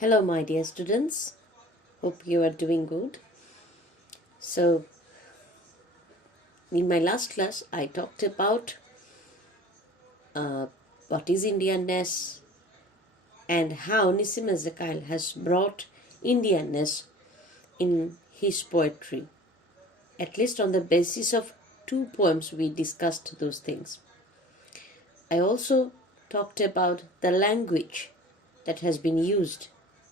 Hello, my dear students. Hope you are doing good. So, in my last class, I talked about uh, what is Indianness and how Nissim Ezekiel has brought Indianness in his poetry. At least on the basis of two poems, we discussed those things. I also talked about the language that has been used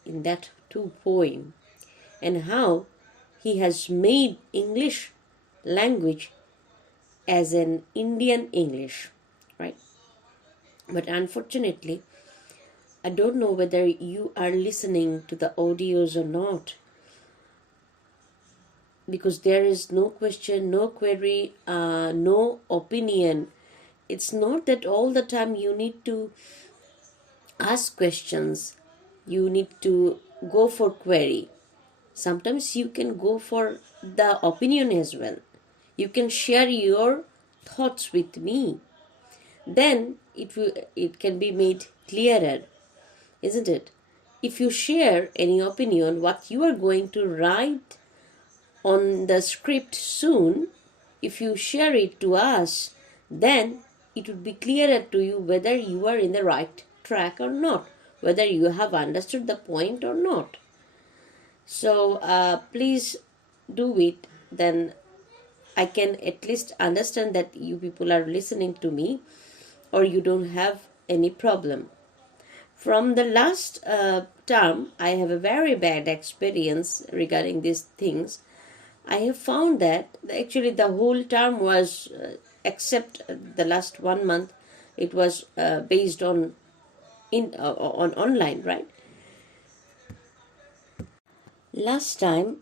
in that two poem and how he has made English language as an Indian English, right? But unfortunately, I don't know whether you are listening to the audios or not, because there is no question, no query, no opinion. It's not that all the time you need to ask questions, you need to go for query. Sometimes you can go for the opinion as well. You can share your thoughts with me. Then it can be made clearer, isn't it? If you share any opinion, what you are going to write on the script soon, if you share it to us, then it would be clearer to you whether you are in the right track or not, whether you have understood the point or not. So please do it, then I can at least understand that you people are listening to me or you don't have any problem. From the last term, I have a very bad experience regarding these things. I have found that actually the whole term was, except the last 1 month, it was based on online, right? Last time,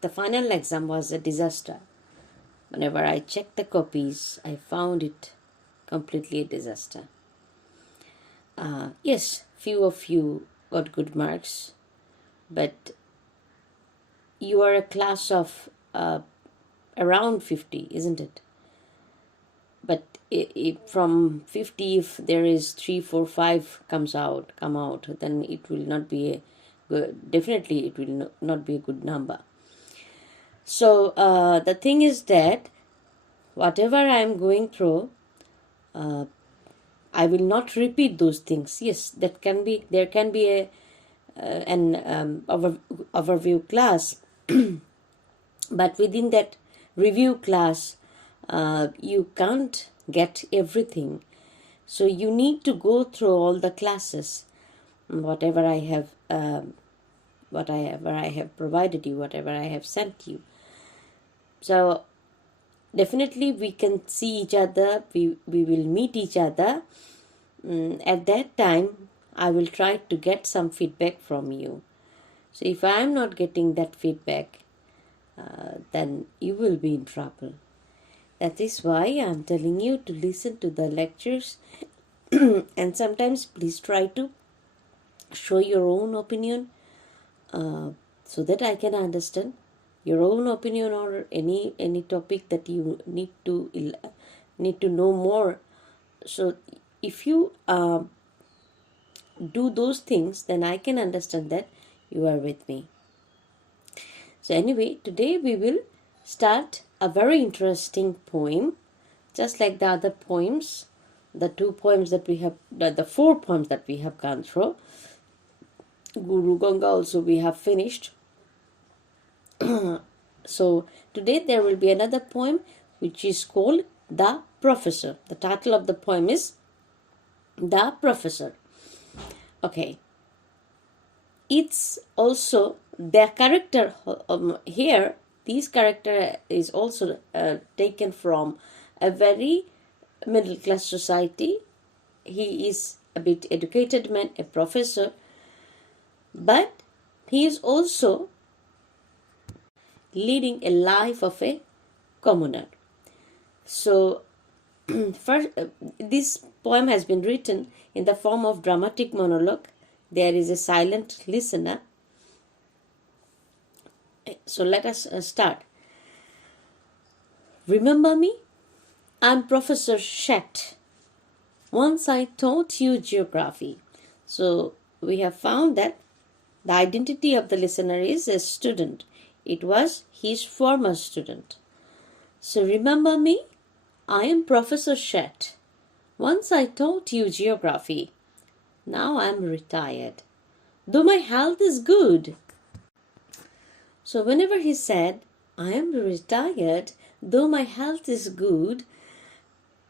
the final exam was a disaster. Whenever I checked the copies, I found it completely a disaster. Yes, few of you got good marks, but you are a class of around 50, isn't it? But from 50, if there is 3, 4, 5 come out, then it will not be a good, definitely it will not be a good number. So the thing is that whatever I am going through, I will not repeat those things. Yes, there can be an overview class, but within that review class, you can't get everything. So you need to go through all the classes, whatever I have provided you, whatever I have sent you. So definitely we can see each other, we will meet each other. At that time, I will try to get some feedback from you. So if I am not getting that feedback, then you will be in trouble. That is why I am telling you to listen to the lectures and sometimes please try to show your own opinion so that I can understand your own opinion or any topic that you need to know more. So if you do those things, then I can understand that you are with me. So anyway, today we will start a very interesting poem, just like the other poems, the two poems that we have, the 4 poems that we have gone through. Guru Ganga also we have finished. So today there will be another poem which is called The Professor. The title of the poem is The Professor. Okay. It's also their character here. This character is also taken from a very middle class society. He is a bit educated man, a professor, but he is also leading a life of a commoner. So first, this poem has been written in the form of dramatic monologue. There is a silent listener. So let us start. Remember me? I'm Professor Shet. Once I taught you geography. So we have found that the identity of the listener is a student. It was his former student. So remember me? I am Professor Shet. Once I taught you geography. Now I am retired. Though my health is good. So whenever he said, I am retired, though my health is good,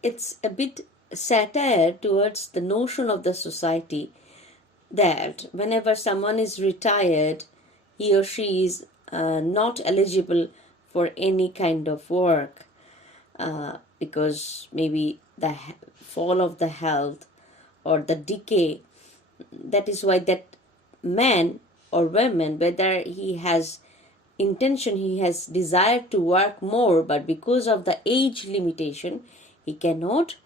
it's a bit satire towards the notion of the society that whenever someone is retired, he or she is not eligible for any kind of work because maybe the fall of the health or the decay. That is why that man or woman, whether he has intention, he has desire to work more, but because of the age limitation, he cannot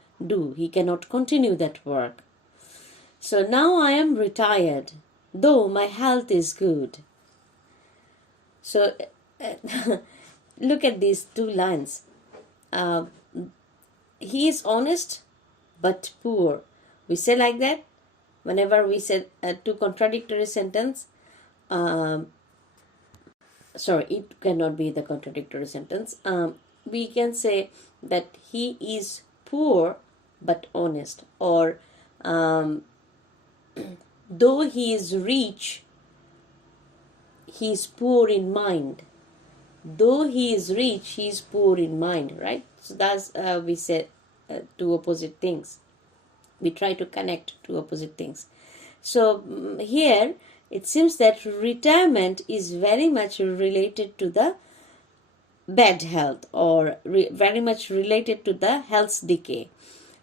continue that work. So now I am retired, though my health is good. So look at these two lines. He is honest but poor. We say like that whenever we say two contradictory sentence. Sorry, it cannot be the contradictory sentence. We can say that he is poor but honest, or though he is rich, he is poor in mind. Though he is rich, he is poor in mind, right? So that's we say two opposite things. We try to connect two opposite things. So here it seems that retirement is very much related to the bad health, or very much related to the health decay.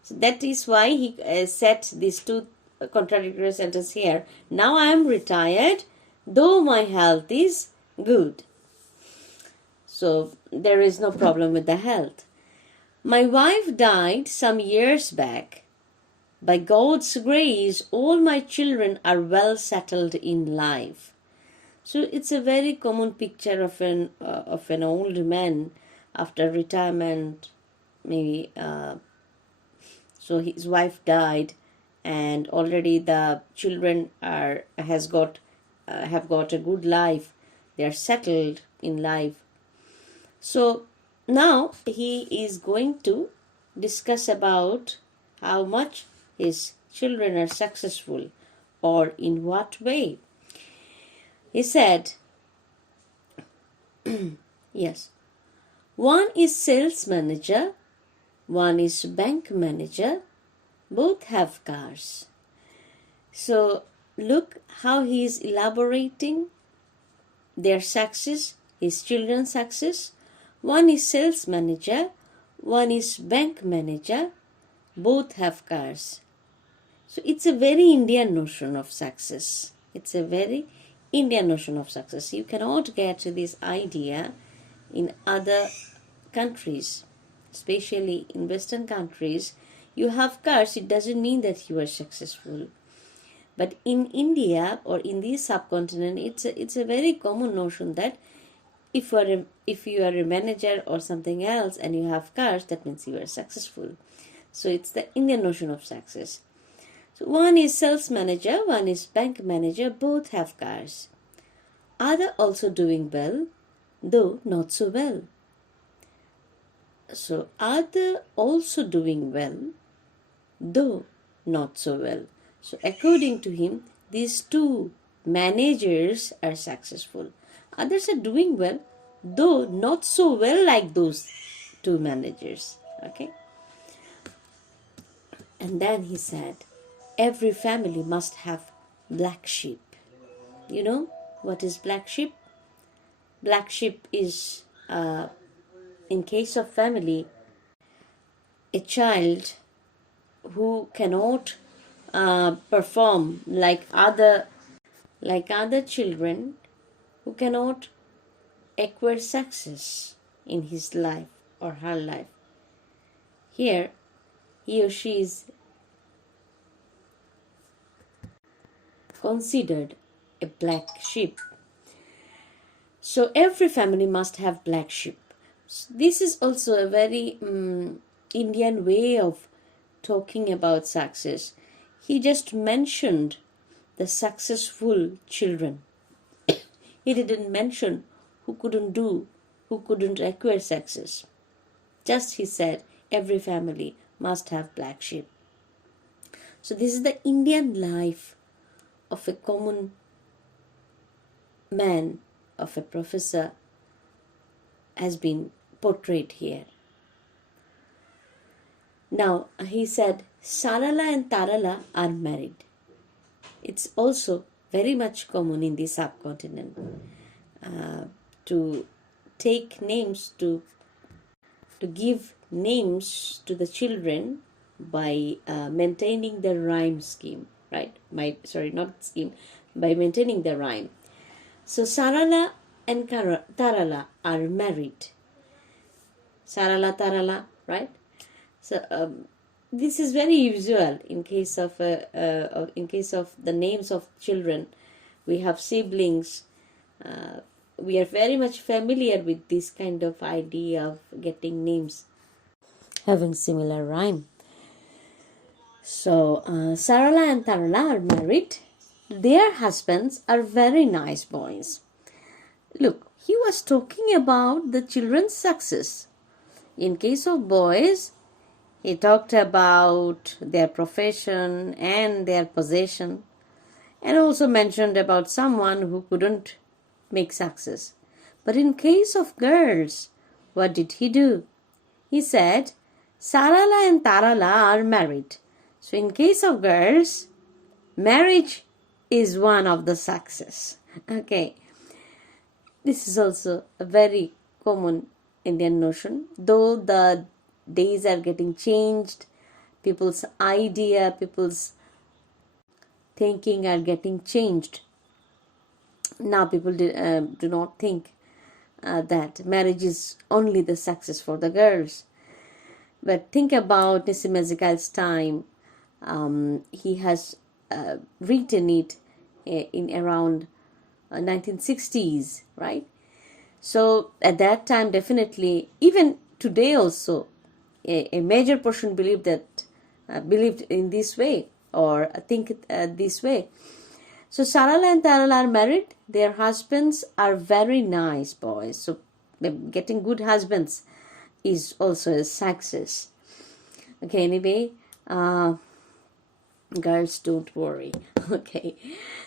So that is why he set these two contradictory sentences here. Now I am retired, though my health is good. So there is no problem with the health. My wife died some years back. By God's grace, all my children are well settled in life. So it's a very common picture of an old man after retirement, maybe. So his wife died, and already the children have got a good life. They are settled in life. So now he is going to discuss about how much his children are successful, or in what way. He said, yes, one is sales manager, one is bank manager, both have cars. So look how he is elaborating their success, his children's success. One is sales manager, one is bank manager, both have cars. So it's a very Indian notion of success. It's a very Indian notion of success. You cannot get this idea in other countries, especially in Western countries. You have cars, it doesn't mean that you are successful. But in India or in the subcontinent, it's a very common notion that if you are a manager or something else and you have cars, that means you are successful. So it's the Indian notion of success. So one is sales manager, one is bank manager, both have cars. Other also doing well, though not so well. So other also doing well, though not so well. So according to him, these two managers are successful. Others are doing well, though not so well like those two managers. Okay. And then he said, every family must have black sheep. You know what is black sheep? Black sheep is, in case of family, a child who cannot perform like other children, who cannot acquire success in his life or her life. Here, he or she is considered a black sheep. So every family must have black sheep. This is also a very Indian way of talking about success. He just mentioned the successful children. He didn't mention who couldn't acquire success. Just he said, every family must have black sheep. So this is the Indian life of a common man, of a professor, has been portrayed here. Now, he said, Sarala and Tarala are married. It's also very much common in the subcontinent to take names, to give names to the children by maintaining the rhyme scheme, right? By maintaining the rhyme. So Sarala and Tarala are married. Sarala, Tarala, right? So this is very usual in case of the names of children. We have siblings. We are very much familiar with this kind of idea of getting names having similar rhyme. So Sarala and Tarala are married. Their husbands are very nice boys. Look, he was talking about the children's success. In case of boys, he talked about their profession and their possession, and also mentioned about someone who couldn't make success. But in case of girls, what did he do? He said, Sarala and Tarala are married. So in case of girls, marriage is one of the success. Okay. This is also a very common Indian notion. Though the days are getting changed, people's idea, people's thinking are getting changed. Now people do not think that marriage is only the success for the girls. But think about Nissim Ezekiel's time. He has written it in around 1960s, right? So at that time, definitely, even today also, a major portion believed in this way, or think this way. So Sarala and Tarala are married. Their husbands are very nice boys. So getting good husbands is also a success. Okay, anyway, girls, don't worry. Okay,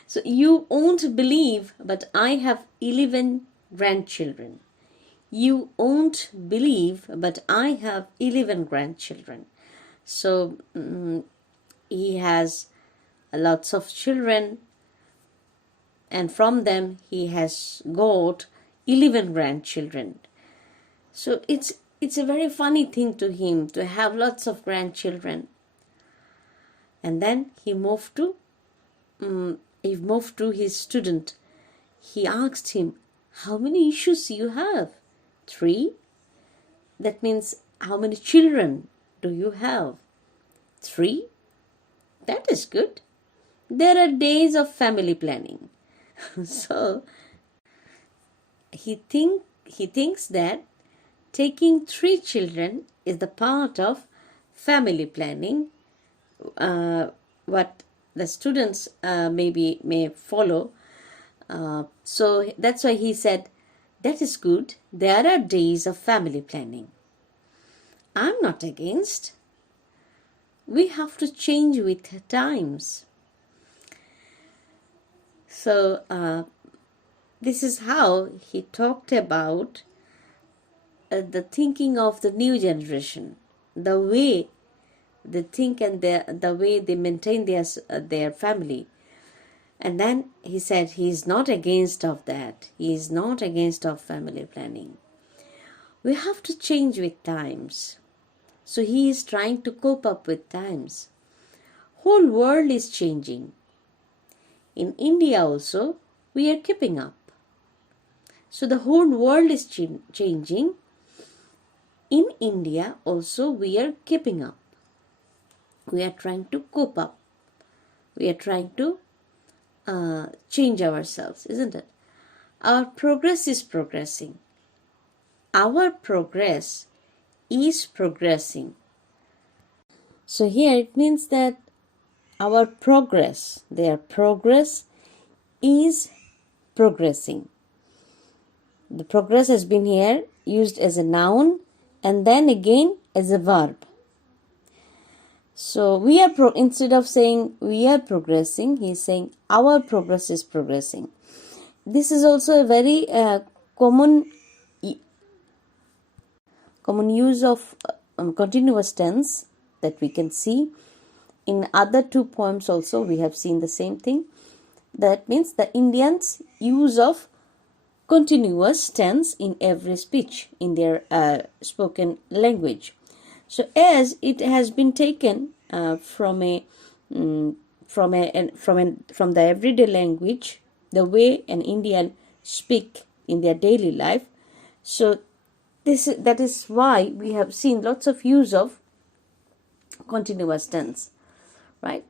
so you won't believe, but I have 11 grandchildren. You won't believe, but I have 11 grandchildren. So he has lots of children, and from them he has got 11 grandchildren. So it's a very funny thing to him to have lots of grandchildren. And then he moved to his student. He asked him, how many issues you have? 3. That means, how many children do you have? 3. That is good. There are days of family planning. So he thinks that taking 3 children is the part of family planning. What the students may follow. So that's why he said, that is good. There are days of family planning. I'm not against. We have to change with times. So this is how he talked about the thinking of the new generation, the way they think and the way they maintain their family. And then he said he is not against of that. He is not against of family planning. We have to change with times. So he is trying to cope up with times. Whole world is changing. In India also, we are keeping up. So the whole world is changing. In India also, we are keeping up. We are trying to cope up. We are trying to change ourselves, isn't it? Our progress is progressing. Our progress is progressing. So here it means that our progress, their progress is progressing. The progress has been here used as a noun and then again as a verb. So we are instead of saying we are progressing, he is saying our progress is progressing. This is also a very common use of continuous tense that we can see. In other two poems also we have seen the same thing. That means the Indians' use of continuous tense in every speech in their spoken language. So as it has been taken from the everyday language, the way an Indian speak in their daily life, so that is why we have seen lots of use of continuous tense, right?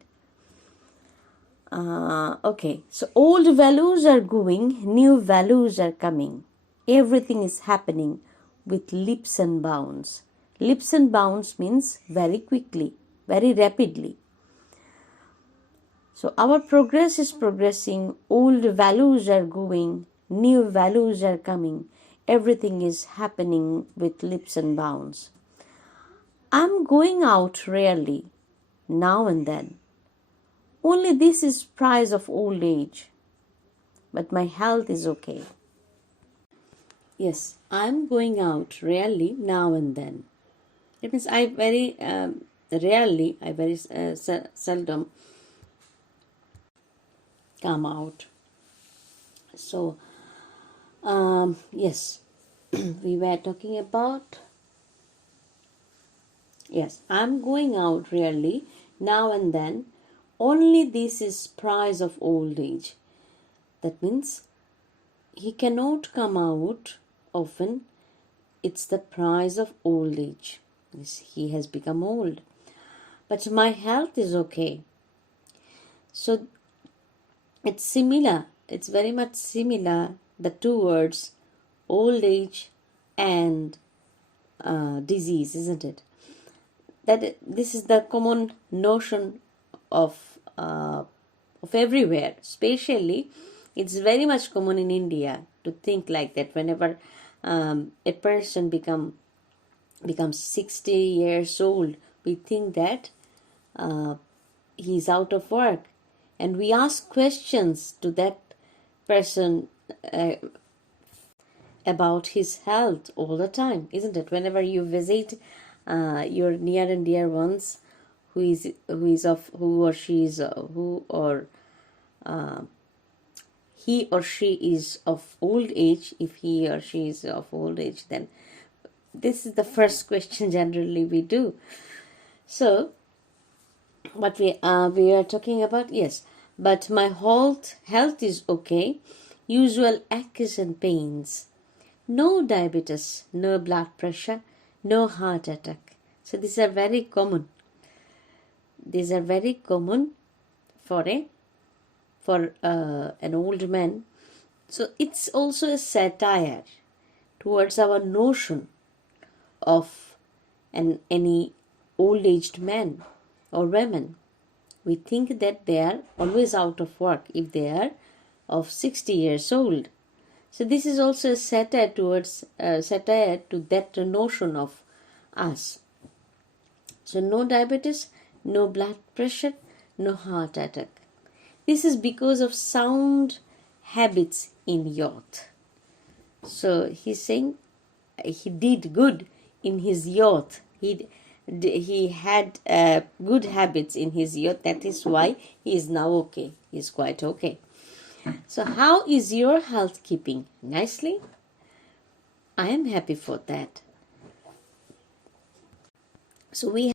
Okay, so old values are going, new values are coming. Everything is happening with leaps and bounds. Leaps and bounds means very quickly, very rapidly. So our progress is progressing, old values are going, new values are coming. Everything is happening with leaps and bounds. I'm going out rarely, now and then. Only this is price of old age, but my health is okay. Yes, I'm going out rarely now and then. It means I very rarely, I very seldom come out. So, yes, we were talking about, yes, I'm going out rarely now and then. Only this is price of old age. That means he cannot come out often. It's the price of old age. He has become old. But my health is okay. So it's similar. It's very much similar, the two words, old age and disease, isn't it? That this is the common notion of everywhere. Especially, it's very much common in India to think like that. Whenever a person becomes 60 years old, we think that he's out of work, and we ask questions to that person about his health all the time, isn't it? Whenever you visit your near and dear ones, who or she is he or she is of old age, if he or she is of old age, then this is the first question generally we do. So what we are talking about, yes, but my health is okay. Usual aches and pains. No diabetes, no blood pressure, no heart attack. So these are very common. These are very common for an old man. So it's also a satire towards our notion of any old-aged man or women. We think that they are always out of work if they are of 60 years old. So this is also a satire towards satire to that notion of us. So no diabetes, no blood pressure, no heart attack. This is because of sound habits in youth. So he's saying he did good in his youth. He had good habits in his youth. That is why he is now okay. He is quite okay. So how is your health keeping? Nicely? I am happy for that. So we